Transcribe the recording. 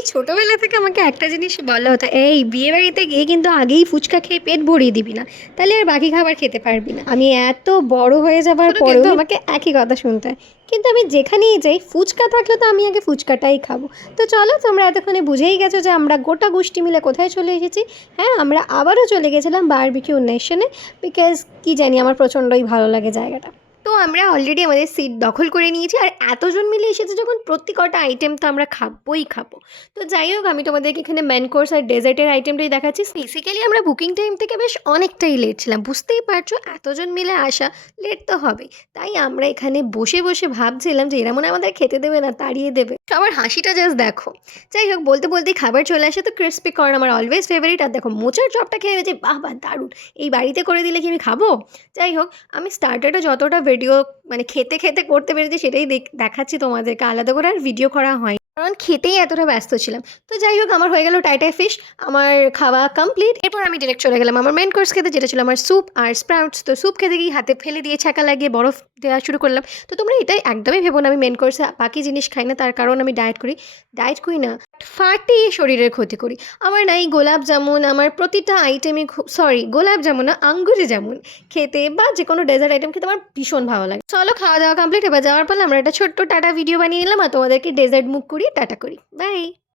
সেই ছোটোবেলা থেকে আমাকে একটা জিনিস বলা হতো, এই বিয়ে বাড়িতে গিয়ে কিন্তু আগেই ফুচকা খেয়ে পেট ভরিয়ে দিবি না, তাহলে আর বাকি খাবার খেতে পারবি না। আমি এত বড় হয়ে যাবার পরেও কিন্তু আমাকে একই কথা শুনতে হয়। কিন্তু আমি যেখানেই যাই ফুচকা থাকলে তো আমি আগে ফুচকাটাই খাবো। তো চলো, তোমরা এতক্ষণে বুঝেই গেছো যে আমরা গোটা গোষ্ঠী মিলে কোথায় চলে এসেছি। হ্যাঁ, আমরা আবারও চলে গেছিলাম বারবিকিউ নেশনে, বিকজ কি জানি আমার প্রচণ্ডই ভালো লাগে জায়গাটা। তো আমরা অলরেডি আমাদের সিট দখল করে নিয়েছি, আর এতজন মিলে এসেছে যখন প্রতি কটা আইটেম তো আমরা খাবোই খাবো। তো যাই হোক, আমি তোমাদেরকে এখানে মেন কোর্স আর ডেজার্টের আইটেমটাই দেখাচ্ছি। বেসিক্যালি আমরা বুকিং টাইম থেকে বেশ অনেকটাই লেট ছিলাম, বুঝতেই পারছো এতজন মিলে আসা, লেট তো হবে। তাই আমরা এখানে বসে বসে ভাবছিলাম যে এরা মনে হয় আমাদের খেতে দেবে না, তাড়িয়ে দেবে। সবার হাসিটা জাস্ট দেখো। যাই হোক, বলতে বলতেই খাবার চলে আসে। তো ক্রিস্পি কর্ন আমার অলওয়েজ ফেভারিট, আর দেখো মোচার চপটা খেয়ে হয়েছে বাহ বাহ দারুণ। এই বাড়িতে করে দিলে কি আমি খাবো? যাই হোক, আমি স্টার্টারটা যতটা ভিডিও মানে খেতে খেতে করতে পেরেছি সেটাই দেখাচ্ছি তোমাদেরকে, আলাদা করে আর ভিডিও করা হয় কারণ খেতেই এতটা ব্যস্ত ছিলাম। তো যাই হোক, আমার হয়ে গেল টাইটাই ফিশ, আমার খাওয়া কমপ্লিট। এরপর আমি ডিরেক্ট চলে গেলাম আমার মেন কোর্স খেতে, যেটা ছিল আমার স্যুপ আর স্প্রাউটস। তো স্যুপ খেতে গিয়ে হাতে ফেলে দিয়ে ছ্যাঁকা লাগিয়ে বরফ দেওয়া শুরু করলাম। তো তোমরা এটাই একদমই ভেবো না আমি মেন কোর্সে বাকি জিনিস খাই না, তার কারণ আমি ডায়েট করি না, ফাটিয়ে শরীরের ক্ষতি করি। আমার নাই গোলাপ জামুন, আমার প্রতিটা আইটেমই খুব, সরি গোলাপ জামুন না, আঙ্গুরে জামুন খেতে বা যে কোনো ডেজার্ট আইটেম খেতে আমার ভীষণ ভালো লাগে। চলো, খাওয়া দাওয়া কমপ্লিট। এবার যাওয়ার পর আমরা একটা ছোট্ট টাটা ভিডিও বানিয়ে নিলাম, আর তোমাদেরকে ডেজার্ট মুখ করিয়ে টাটা করি। বাই।